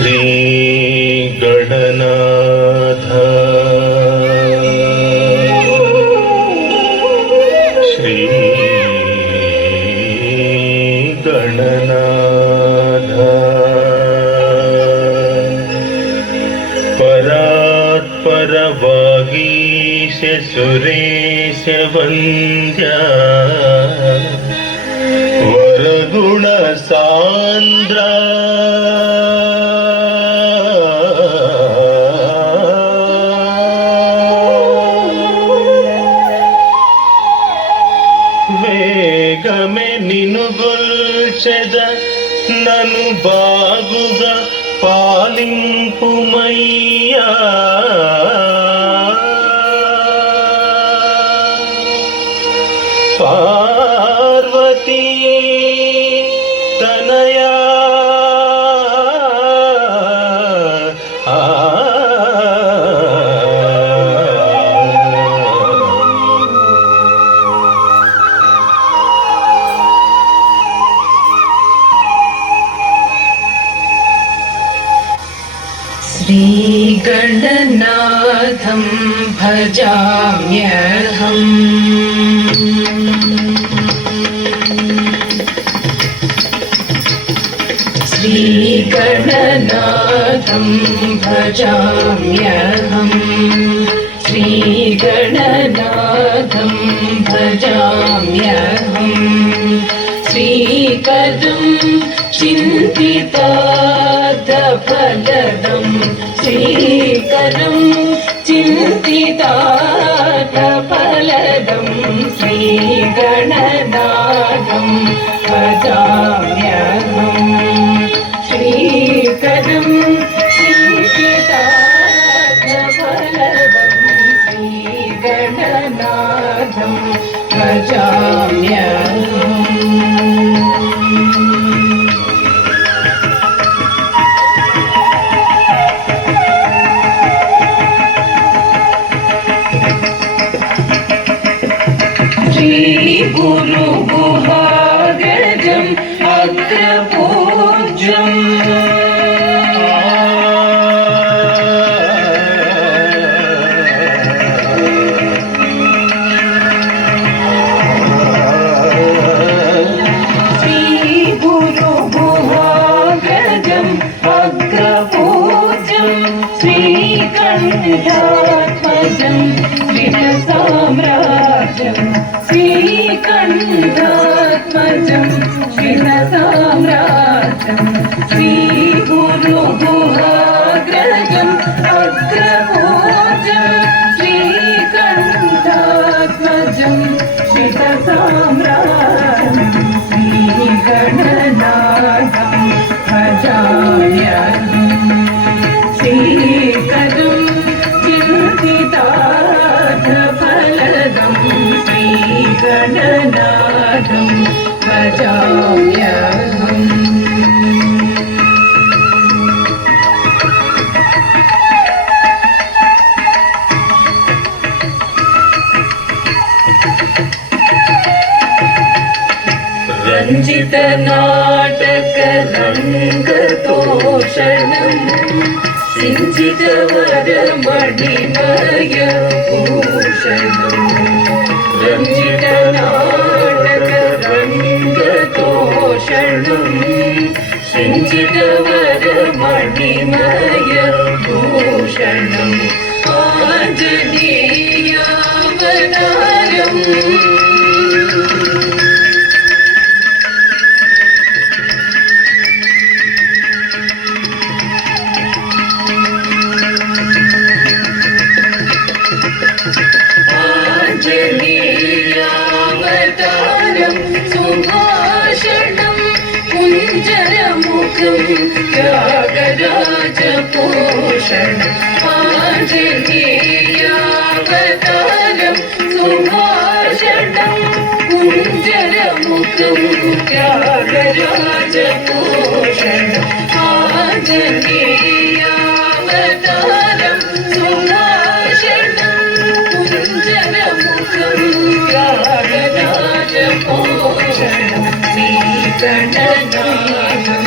श्री गणनाथ श्री गणनाथ परात्पर वागीश सुरेश वन्द्या वरगुण सान्द्र వేగమే నిన్ను గొల్చెద నన్ను బాగుగా పాలింపుమయ్యా పార్వతీ తనయా श्रीगणनाथं भजाम्यहम् श्रीगणनाथं भजाम्यहम् श्रीगणनाथं भजाम्यहम् श्रीकरं चिन्तितार्थफलदं श्रीकरं चिन्तितार्थफलदं श्रीगणनाथं भजाम्यहम् श्रीकरं चिन्तितार्थफलदं श्रीगणनाथं भजाम्यहम् गुरु गुहागजम् अग्रपूज्यम् श्री गुरु गुहागजम् अग्रपूज्यम् श्रीकण्ठात्मजम् श्रीसाम्राज्यम् श्रीकण्ठात्मजं श्रीसाम्राज्यं श्रीगुरुगुहाग्रजम् अग्रपूज्यं श्रीकण्ठात्मजं श्रीसाम्राज्यं श्रीगणनाथं भजाम्यहम् श्रीकरं चिन्तितार्थफलदं श्रीगणनाथं भजाम्यहम् रञ्जित नाटक रङ्गतोषणम् सिञ्चित वरमणिमय भूषणम् रञ्जित नाटक रङ्गतोषणम् सिञ्चित वरमणिमय भूषणम् आञ्जनेयावतारम् सुभाषणं कुञ्जरमुखं त्यागराजभूषणम् आञ्जनेयावतारं सुभाषणं कुञ्जरमुखं त्यागराजभूषणम् आञ्जनेयावतारं सुभाषणं कुञ्जरमुखं त्यागराजभूषणम् श्रीगणनाथं